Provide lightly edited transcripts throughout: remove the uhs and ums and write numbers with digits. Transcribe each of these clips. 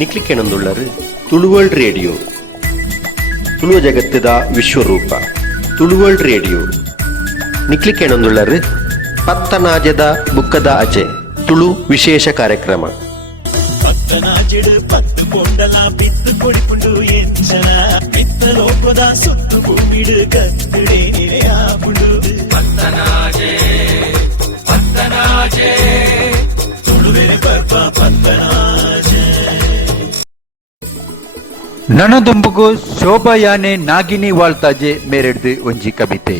ನಿಕ್ಲಿಕ್ಕೆನೊಂದುಳ್ಳರು Tulu world radio ತುಳುವ ಜಗತ್ತದ ವಿಶ್ವರೂಪ Tulu world radio ನಿಕ್ಲಿಕ್ಕೆನೊಂದುಳ್ಳರು ಪತ್ತನಾಜದ ಬುಕ್ಕದ ಅಜೆ Tulu ವಿಶೇಷ ಕಾರ್ಯಕ್ರಮ ಪತ್ತನಾಜೆಡು ಪತ್ತು ಕೊಂಡಲ ಬಿತ್ತು ಕೊಡಿಪುಂಡು ಎಂಚನ ಬಿತ್ತ ಲೋಕದ ಸುತ್ತು ಭೂಮಿಡು ಕತ್ತುಡೆ ನೆರೆಯಾಪುಂಡು ಪತ್ತನಾಜೆ ಪತ್ತನಾಜೆ ತುಳುವೆರೆ ಬರ್ಪ ಪತ್ತನಾಜೆ ನನದೊಂಬುಗು ಶೋಭಾಯಾನೆ ನಾಗಿನಿ ವಾಳ್ತಾಜೆ ಮೇರೆಡ್ದು ಒಂಜಿ ಕವಿತೆ.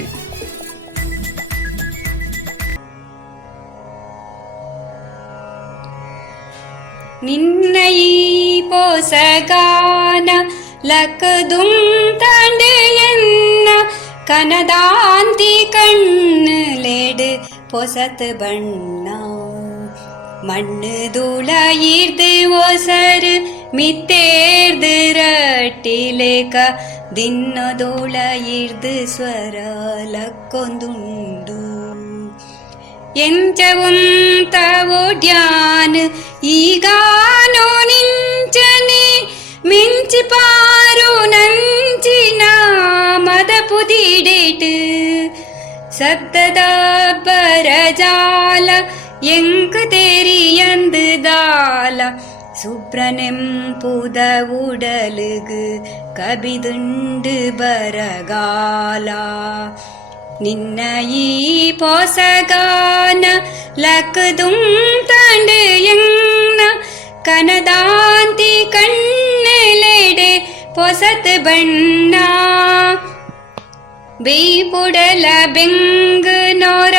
ನಿನ್ನ ಈ ಪೋಸಗಾನ ಲಕದುಂ ತಂಡು ಎನ್ನ ಕನದಾಂತಿ ಕಣ್ಣುಲೆಡು ಪೊಸತ್ ಬಣ್ಣ ಮಣ್ಣು ಧೂಳ ಇರ್ದು ಒಸರು ಮಿತ್ತೇರ್ದು ರಟ್ಟಿಲೇಕ ದಿನ ಧೂಳ ಇರ್ದು ಸ್ವರ ಲಕ್ಕೊಂದುಂಡು ಎಂಚವುಂತ ಓಡ್ಯಾನ್ ಈಗಾನೋ ನಿಂಚನೆ ಮಿಂಚಿ ಪಾರು ನಂಚಿನ ಮದ ಪುದಿಡೇಟು ಸತ್ತದ ಬರಜಾಲ ಎಂಕ ತೆರಿಯಂದು ದಾಲ ಸುಬ್ರನೆಂಪುದ ಉಡಲುಗು ಕಬಿದುಂಡು ಬರಗಾಲ ನಿನ್ನ ಈ ಪೊಸಗಾನ ಲಕದುಂ ತಂಡು ಎನ್ನ ಕನದಾಂತಿ ಕಣ್ಣೆಲೆಡೆ ಪೊಸತ್ ಬಣ್ಣ ಬೇಪುಡಲ ಬೆಂಗು ನೋರ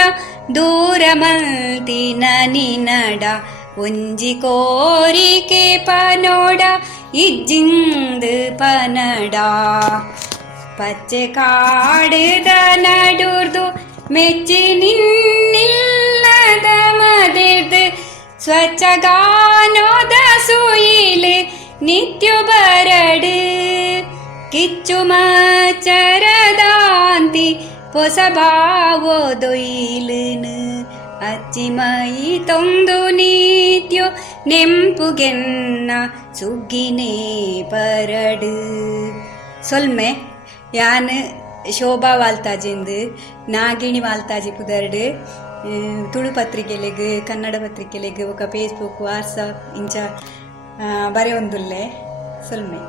ದೂರ ಮಲ್ತಿನ ನಿನಡ ಒಂಜಿ ಕೋರಿಕೆ ಪನೋಡ ಇಜ್ಜಿಂದು ಪನಡ ಪಚ್ಚೆ ಕಾಡುದ ನಡುರ್ದು ಮೆಚ್ಚಿ ನಿನ್ನಿಲ್ಲದ ಮದಿರ್ದು ಸ್ವಚ್ಛ ಗಾನೋದ ಸುಯಿಲು ನಿತ್ಯ ಬರಡು ಕಿಚ್ಚು ಮಚರದಾಂತಿ ಪೊಸಭಾವೊದೊಯ್ಲುನು ಅಚ್ಚಿಮೈ ತೊಂದು ನಿತ್ಯ ನೆಂಪುಗೆನ್ನ ಸುಗ್ಗಿನೇ ಪರಡು. ಸೊಲ್ಮೆ ಯಾನ್ ಶೋಭಾ ವಾಲ್ತಾಜಿಂದು ನಾಗಿಣಿ ವಾಲ್ತಾಜಿ ಪುದರ್ಡು ತುಳು ಪತ್ರಿಕೆಲೆಗ್ ಕನ್ನಡ ಪತ್ರಿಕೆಲೆಗ್ ಒಕ್ಕ ಫೇಸ್ಬುಕ್ ವಾಟ್ಸಪ್ ಇಂಚ ಬರೆಯೊಂದುಲ್ಲೆ ಸೊಲ್ಮೆ.